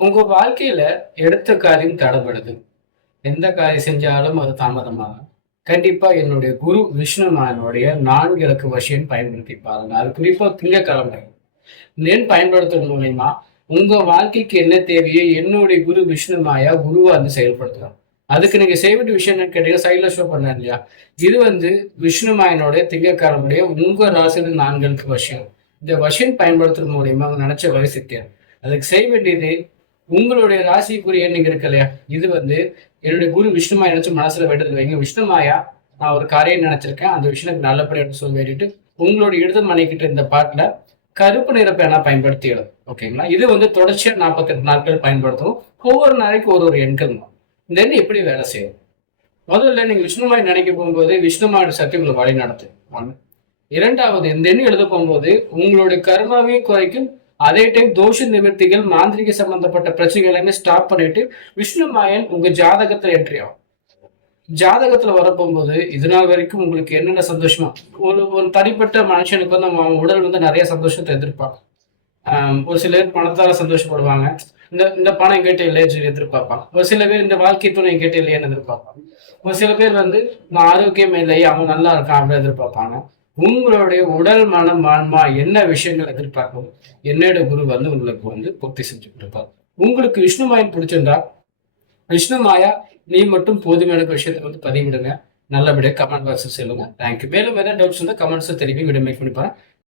உங்க வாழ்க்கையில எடுத்த காரியம் தடைபடுது. எந்த காரியம் செஞ்சாலும் அது தாமதமாகும். கண்டிப்பா என்னுடைய குரு விஷ்ணுமானுடைய 4 இலக்க வசியம் பயன்படுத்தி பாருங்க. அது குறிப்பா திங்கட்கிழமை. எண் பயன்படுத்துறது மூலியமா உங்க வாழ்க்கைக்கு என்ன தேவையோ என்னுடைய குரு விஷ்ணுமாயா குருவா வந்து செயல்படுத்துறார். அதுக்கு நீங்க செய்ய வேண்டிய விஷயம் என்னன்னு கேட்டீங்கன்னா, சைடுல ஷோ பண்ணேன் இல்லையா? இது வந்து விஷ்ணுமாயனுடைய திங்கட்கிழமையுடைய உங்க ராசியில 4 எழுத்து வசியம். இந்த வசியம் பயன்படுத்துறது மூலியமா நினைச்ச வழி சித்தியும். அதுக்கு செய்ய வேண்டியது உங்களுடைய ராசிக்குரிய எண்ணம் இருக்கு இல்லையா? இது வந்து என்னுடைய குரு விஷ்ணுமாயா நினைச்சு மனசுல வேண்டுதல் வைங்க. விஷ்ணுமாயா, நான் ஒரு காரியம் நினைச்சிருக்கேன். அந்த விஷயம் எனக்கு நல்லபடியா எடுத்து சொல்லி வேண்டிட்டு, உங்களுடைய இடது மனைக்கிட்ட இந்த பாட்டுல கருப்பு நிற பேனா பயன்படுத்தி எழுதும். ஓகேங்களா? இது வந்து தொடர்ச்சியா 48 நாட்கள் பயன்படுத்தணும். ஒவ்வொரு நாளைக்கு ஒரு ஒரு எண்கள். இந்த எண் எப்படி வேலை செய்யும்? முதல்ல நீங்க விஷ்ணுமாய் நினைக்க போகும்போது விஷ்ணுமாயோட சக்தி உங்களை வழி நடத்தும். ஒண்ணு. இரண்டாவது, இந்த எண் எழுத போகும்போது உங்களுடைய கர்மாவையும் குறைக்கும். அதே டைம் தோஷ நிவர்த்திகள், மாந்திரிக சம்பந்தப்பட்ட பிரச்சனைகள் எல்லாமே ஸ்டாப் பண்ணிட்டு விஷ்ணு மாயன் உங்க ஜாதகத்துல என்ட்ரி ஆகும். ஜாதகத்துல வரப்போகும்போது இது நாள் வரைக்கும் உங்களுக்கு என்னென்ன சந்தோஷமா ஒரு ஒரு தனிப்பட்ட மனுஷனுக்கு வந்து அவன் உடல் வந்து நிறைய சந்தோஷத்தை எதிர்பார்க்கும். ஒரு சில பேர் பணத்தால சந்தோஷப்படுவாங்க. இந்த இந்த பணம் எங்கிட்ட இல்லைன்னு சொல்லி எதிர்பார்ப்பாங்க. ஒரு சில பேர் இந்த வாழ்க்கை துணை எங்கிட்ட இல்லையேன்னு எதிர்பார்ப்பாங்க. ஒரு சில பேர் வந்து நான் ஆரோக்கியம் இல்லை, அவன் நல்லா இருக்கான் அப்படின்னு எதிர்பார்ப்பாங்க. உங்களுடைய உடல் மனம் ஆன்மா என்ன விஷயங்கள் எதிர்பார்க்கும் என்னோட குரு வந்து உங்களுக்கு வந்து பூர்த்தி செஞ்சு கொடுப்பார். உங்களுக்கு விஷ்ணு மாயன் பிடிச்சிருந்தா விஷ்ணு மாயா நீ மட்டும் போதுமான விஷயத்தை வந்து பதிவிடுங்க. நல்லபடியா கமெண்ட் பாக்ஸ் சொல்லுங்க. தேங்க்யூ. மேலும் ஏதாவது டவுட்ஸ் இருந்தால் கமெண்ட்ஸ் திருப்பி வீடியோ மேக் பண்ணி பாருங்க.